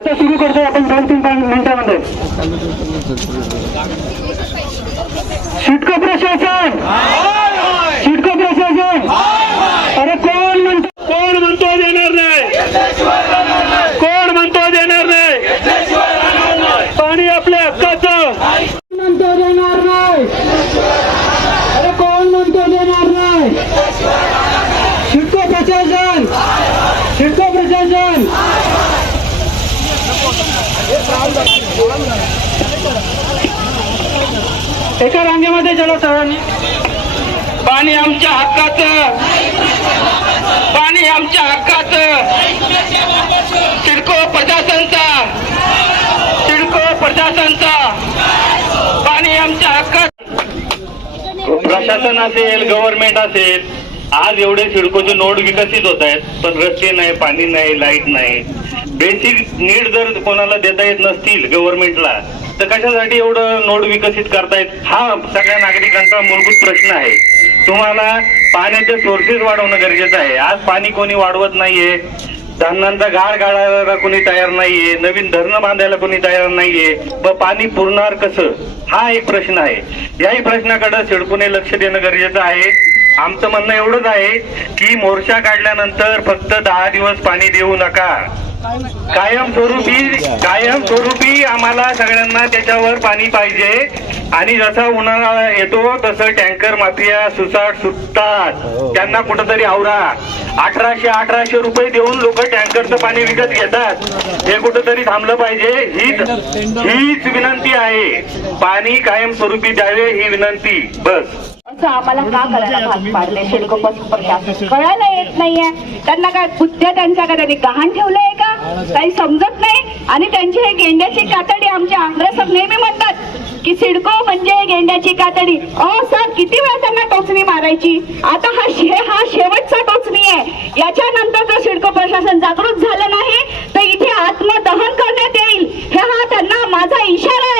सुरू करतोय आपण दोन तीन मिनिटांमध्ये मिनिटामध्ये. शिटको प्रशासन! शिटको प्रशासन! अरे कोण म्हणतो कोण म्हणतो देणार नाही? कोण म्हणतो देणार नाही? पाणी आपल्या हक्काचं. म्हणतो देणार नाही अरे कोण म्हणतो देणार नाही? शिटको प्रशासन! शिटको प्रशासन एका रांगेमध्ये चला सर्वांनी पाणी आमच्या हक्काचं. पाणी आमच्या हक्काचं. सिडको प्रशासनचा. सिडको प्रशासनचा. पाणी आमच्या हक्कात प्रशासन असेल गव्हर्नमेंट असेल आज एवढे सिडकोचे नोड विकसित होत आहेत पण रस्ते नाही पाणी नाही लाइट नाही. बेसिक नीड जर कोणाला देता येत नसतील गव्हर्नमेंटला तर कशासाठी एवढं नोड विकसित करतायत? हा सगळ्या नागरिकांचा मूलभूत प्रश्न आहे. तुम्हाला पाण्याचे सोर्सेस वाढवणं गरजेचं आहे. आज पाणी कोणी वाढवत नाहीये. धरणांचा गाळ गाळायला कोणी तयार नाहीये. नवीन धरणं बांधायला कोणी तयार नाहीये. व पाणी पुरणार कसं? हा एक प्रश्न आहे. याही प्रश्नाकडे सिडकोने लक्ष देणं गरजेचं आहे. आमचं म्हणणं एवढंच आहे की मोर्चा काढल्यानंतर फक्त दहा दिवस पाणी देऊ नका. कायमस्वरूपी कायमस्वरूपी आम्हाला सगळ्यांना त्याच्यावर पाणी पाहिजे. आणि जसा उन्हाळा येतो तसं टँकर माफिया सुसाट सुटतात. त्यांना कुठंतरी आवरा. अठराशे अठराशे रुपये देऊन लोक टँकरचं पाणी विकत घेतात. हे कुठंतरी थांबलं पाहिजे. हीच हीच विनंती आहे. पाणी कायमस्वरूपी द्यावे ही विनंती. बस. असं आम्हाला का करायला भाग पाडले सिडको प्रशासन कळायला येत नाहीये. त्यांना काय बुद्ध्या त्यांच्या का त्यांनी गहाण ठेवलंय का? काही समजत नाही आणि त्यांची हे गेंड्याची कातडी आमच्या आंग्रेसर नेहमी म्हणतात की सिडको म्हणजे गेंड्याची कातडी. अ सर किती वेळ त्यांना टोचणी मारायची? आता हा शे हा शेवटचा टोचणी आहे. याच्यानंतर जर सिडको प्रशासन जागृत झालं नाही तर इथे आत्मदहन करण्यात येईल. हे हा त्यांना माझा इशारा